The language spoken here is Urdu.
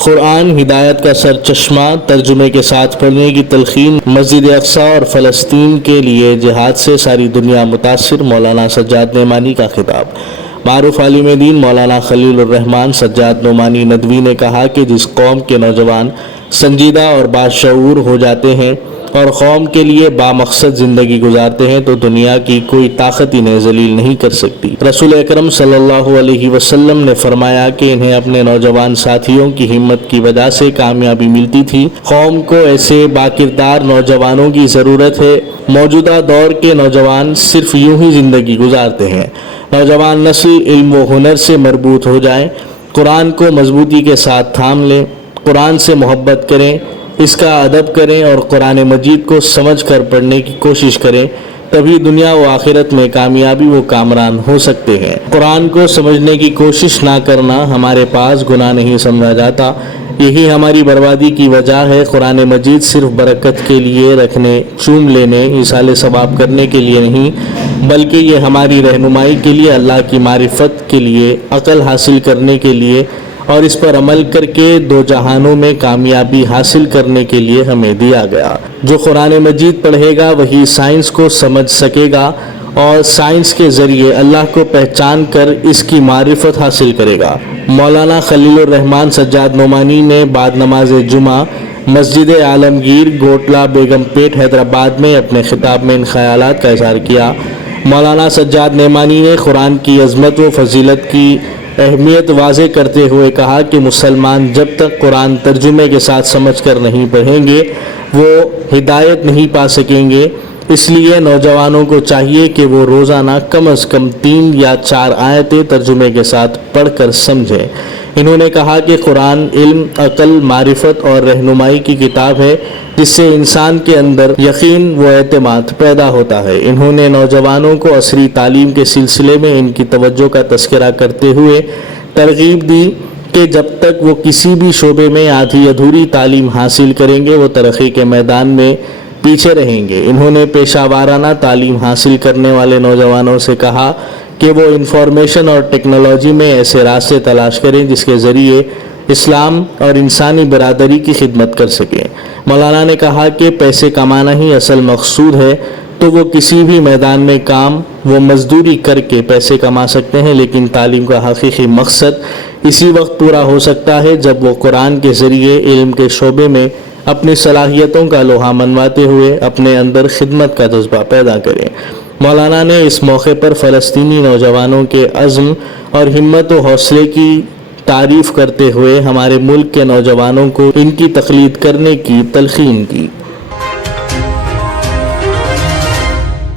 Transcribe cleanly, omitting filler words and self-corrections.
قرآن ہدایت کا سر چشمہ، ترجمے کے ساتھ پڑھنے کی تلقین، مسجد اقصی اور فلسطین کے لیے جہاد سے ساری دنیا متاثر، مولانا سجاد نعمانی کا خطاب۔ معروف عالم دین مولانا خلیل الرحمن سجاد نعمانی ندوی نے کہا کہ جس قوم کے نوجوان سنجیدہ اور باشعور ہو جاتے ہیں اور قوم کے لیے بامقصد زندگی گزارتے ہیں تو دنیا کی کوئی طاقت انہیں ذلیل نہیں کر سکتی۔ رسول اکرم صلی اللہ علیہ وسلم نے فرمایا کہ انہیں اپنے نوجوان ساتھیوں کی ہمت کی وجہ سے کامیابی ملتی تھی۔ قوم کو ایسے باکردار نوجوانوں کی ضرورت ہے۔ موجودہ دور کے نوجوان صرف یوں ہی زندگی گزارتے ہیں۔ نوجوان نسل علم و ہنر سے مربوط ہو جائے، قرآن کو مضبوطی کے ساتھ تھام لیں، قرآن سے محبت کریں، اس کا ادب کریں اور قرآن مجید کو سمجھ کر پڑھنے کی کوشش کریں، تبھی دنیا و آخرت میں کامیابی و کامران ہو سکتے ہیں۔ قرآن کو سمجھنے کی کوشش نہ کرنا ہمارے پاس گناہ نہیں سمجھا جاتا، یہی ہماری بربادی کی وجہ ہے۔ قرآن مجید صرف برکت کے لیے رکھنے، چوم لینے، ایصال ثواب کرنے کے لیے نہیں، بلکہ یہ ہماری رہنمائی کے لیے، اللہ کی معرفت کے لیے، عقل حاصل کرنے کے لیے اور اس پر عمل کر کے دو جہانوں میں کامیابی حاصل کرنے کے لیے ہمیں دیا گیا۔ جو قرآن مجید پڑھے گا وہی سائنس کو سمجھ سکے گا اور سائنس کے ذریعے اللہ کو پہچان کر اس کی معرفت حاصل کرے گا۔ مولانا خلیل الرحمن سجاد نعمانی نے بعد نماز جمعہ مسجد عالمگیر گوٹلہ بیگم پیٹ حیدرآباد میں اپنے خطاب میں ان خیالات کا اظہار کیا۔ مولانا سجاد نعمانی نے قرآن کی عظمت و فضیلت کی اہمیت واضح کرتے ہوئے کہا کہ مسلمان جب تک قرآن ترجمے کے ساتھ سمجھ کر نہیں پڑھیں گے وہ ہدایت نہیں پا سکیں گے۔ اس لیے نوجوانوں کو چاہیے کہ وہ روزانہ کم از کم 3 یا 4 آیتیں ترجمے کے ساتھ پڑھ کر سمجھیں۔ انہوں نے کہا کہ قرآن علم، عقل، معرفت اور رہنمائی کی کتاب ہے جس سے انسان کے اندر یقین و اعتماد پیدا ہوتا ہے۔ انہوں نے نوجوانوں کو عصری تعلیم کے سلسلے میں ان کی توجہ کا تذکرہ کرتے ہوئے ترغیب دی کہ جب تک وہ کسی بھی شعبے میں آدھی ادھوری تعلیم حاصل کریں گے وہ ترقی کے میدان میں پیچھے رہیں گے۔ انہوں نے پیشہ وارانہ تعلیم حاصل کرنے والے نوجوانوں سے کہا کہ وہ انفارمیشن اور ٹیکنالوجی میں ایسے راستے تلاش کریں جس کے ذریعے اسلام اور انسانی برادری کی خدمت کر سکیں۔ مولانا نے کہا کہ پیسے کمانا ہی اصل مقصود ہے تو وہ کسی بھی میدان میں کام وہ مزدوری کر کے پیسے کما سکتے ہیں، لیکن تعلیم کا حقیقی مقصد اسی وقت پورا ہو سکتا ہے جب وہ قرآن کے ذریعے علم کے شعبے میں اپنی صلاحیتوں کا لوہا منواتے ہوئے اپنے اندر خدمت کا جذبہ پیدا کریں۔ مولانا نے اس موقع پر فلسطینی نوجوانوں کے عزم اور ہمت و حوصلے کی تعریف کرتے ہوئے ہمارے ملک کے نوجوانوں کو ان کی تقلید کرنے کی تلقین کی۔